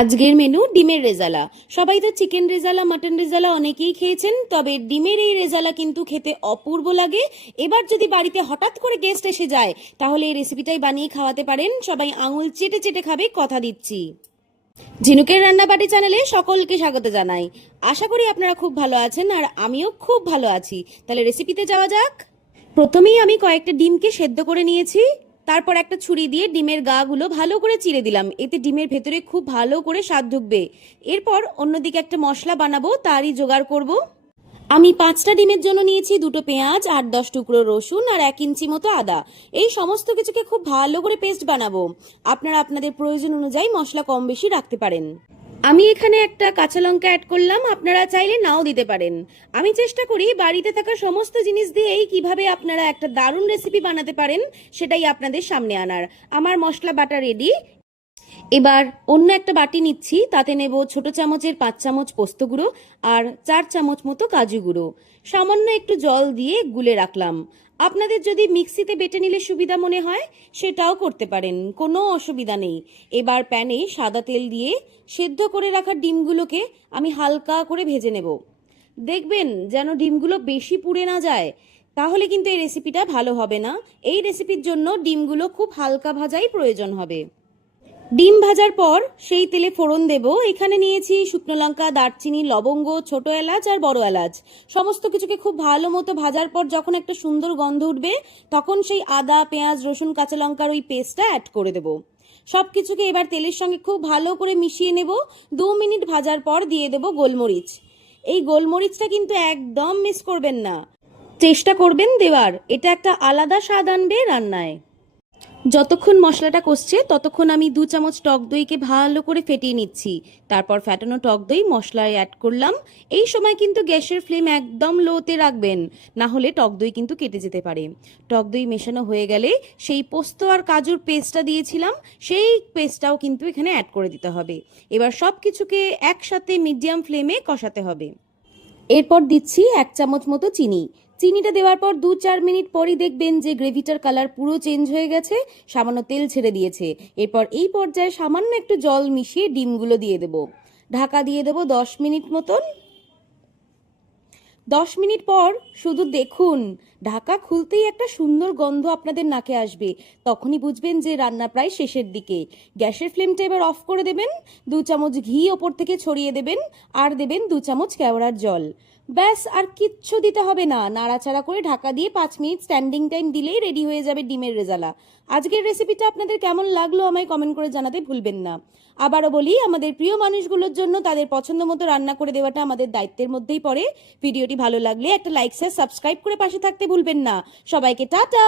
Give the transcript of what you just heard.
আজকের মেনু ডিমের রেজালা। সবাই তো চিকেন রেজালা, মাটন রেজালা অনেকেই খেয়েছেন, তবে ডিমের এই রেজালা কিন্তু খেতে অপূর্ব লাগে। এবার যদি বাড়িতে হঠাৎ করে গেস্ট এসে যায়, তাহলে এই রেসিপিটাই বানিয়ে খাওয়াতে পারেন। সবাই আঙুল চেটে চেটে খাবে, কথা দিচ্ছি। ঝিনুকের রান্নাবাটি চ্যানেলে সকলকে স্বাগত জানাই। আশা করি আপনারা খুব ভালো আছেন, আর আমিও খুব ভালো আছি। তাহলে রেসিপিতে যাওয়া যাক। প্রথমেই আমি কয়েকটা ডিমকে সেদ্ধ করে নিয়েছি। তারপর একটা ছুরি দিয়ে ডিমের গাগুলো ভালো করে চিড়ে দিলাম, এতে ডিমের ভেতরে খুব ভালো করে স্বাদ ঢুকবে। এরপর অন্যদিকে একটা মশলা বানাবো, তারই জোগাড় করব। আমি 5টা ডিমের জন্য নিয়েছি 2টো পেঁয়াজ, 8-10 টুকরো রসুন আর 1 ইঞ্চি মতো আদা। এই সমস্ত কিছুকে খুব ভালো করে পেস্ট বানাবো। আপনারা আপনাদের প্রয়োজন অনুযায়ী মশলা কম বেশি রাখতে পারেন। আমি এখানে একটা কাঁচা লঙ্কা অ্যাড করলাম, আপনারা চাইলে নাও দিতে পারেন। আমি চেষ্টা করি বাড়িতে থাকা সমস্ত জিনিস দিয়েই কিভাবে আপনারা একটা দারুণ রেসিপি বানাতে পারেন সেটাই আপনাদের সামনে আনার। আমার মশলা বাটা রেডি। এবার অন্য একটা বাটি নিচ্ছি, তাতে নেব ছোট চামচের 5 চামচ পোস্ত গুঁড়ো আর 4 চামচ মতো কাজু গুঁড়ো। সামান্য একটু জল দিয়ে গুলে রাখলাম। আপনাদের যদি মিক্সিতে বেটে নিলে সুবিধা মনে হয় সেটাও করতে পারেন, কোনো অসুবিধা নেই। এবার প্যানে সাদা তেল দিয়ে সেদ্ধ করে রাখা ডিমগুলোকে আমি হালকা করে ভেজে নেব। দেখবেন যেন ডিমগুলো বেশি পুড়ে না যায়, তাহলে কিন্তু এই রেসিপিটা ভালো হবে না। এই রেসিপির জন্য ডিমগুলো খুব হালকা ভাজাই প্রয়োজন হবে। ডিম ভাজার পর সেই তেলে ফোড়ন দেব। এখানে নিয়েছি শুকনো লঙ্কা, দারচিনি, লবঙ্গ, ছোট এলাচ আর বড় এলাচ। সমস্ত কিছুকে খুব ভালো মতো ভাজার পর যখন একটা সুন্দর গন্ধ উঠবে, তখন সেই আদা, পেঁয়াজ, রসুন, কাঁচা লঙ্কার ওই পেস্টটা অ্যাড করে দেব। সব কিছুকে এবার তেলের সঙ্গে খুব ভালো করে মিশিয়ে নেব। 2 মিনিট ভাজার পর দিয়ে দেব গোলমরিচ। এই গোলমরিচটা কিন্তু একদম মিস করবেন না, চেষ্টা করবেন দেওয়ার। এটা একটা আলাদা স্বাদ আনবে রান্নায়। যতক্ষণ মশলাটা কষছে ততক্ষণ আমি 2 চামচ টক দইকে ভালো করে ফেটিয়ে নিচ্ছি। তারপর ফেটানো টক দই মশলায় অ্যাড করলাম। এই সময় কিন্তু গ্যাসের ফ্লেম একদম লোতে রাখবেন, না হলে টক দই কিন্তু কেটে যেতে পারে। টক দই মেশানো হয়ে গেলে সেই পোস্ত আর কাজুর পেস্টটা দিয়েছিলাম, সেই পেস্টটাও কিন্তু এখানে অ্যাড করে দিতে হবে। এবার সব কিছুকে একসাথে মিডিয়াম ফ্লেমে কষাতে হবে। এরপর দিচ্ছি 1 চামচ মতো চিনি। চিনিটা দেওয়ার পর 2-4 মিনিট পরই দেখবেন যে গ্রেভিটার কালার পুরো চেঞ্জ হয়ে গেছে, সামান্য তেল ছেড়ে দিয়েছে। এরপর এই পর্যায়ে সামান্য একটু জল মিশিয়ে ডিমগুলো দিয়ে দেব। ঢাকা দিয়ে দেব 10 মিনিট মতন। 10 মিনিট পর শুধু দেখুন, ঢাকা খুলতেই একটা সুন্দর গন্ধ আপনাদের নাকে আসবে। তখনই বুঝবেন যে রান্না প্রায় শেষের দিকে। গ্যাসের ফ্লেমটা এবার অফ করে দেবেন। 2 চামচ ঘি ওপর থেকে ছড়িয়ে দেবেন, আর দেবেন 2 চামচ কেওড়ার জল। ব্যাস, আর কিচ্ছু দিতে হবে না। নাড়াচাড়া করে ঢাকা দিয়ে 5 মিনিট স্ট্যান্ডিং টাইম দিলেই রেডি হয়ে যাবে ডিমের রেজালা। আজকের রেসিপিটা আপনাদের কেমন লাগলো আমায় কমেন্ট করে জানাতে ভুলবেন না। আবারও বলি, আমাদের প্রিয় মানুষগুলোর জন্য তাদের পছন্দ মতো রান্না করে দেওয়াটা আমাদের দায়িত্বের মধ্যেই পড়ে। ভিডিওটি ভালো লাগলে একটা লাইক, শেয়ার, সাবস্ক্রাইব করে পাশে থাকতে ভুলবেন না। সবাইকে টাটা।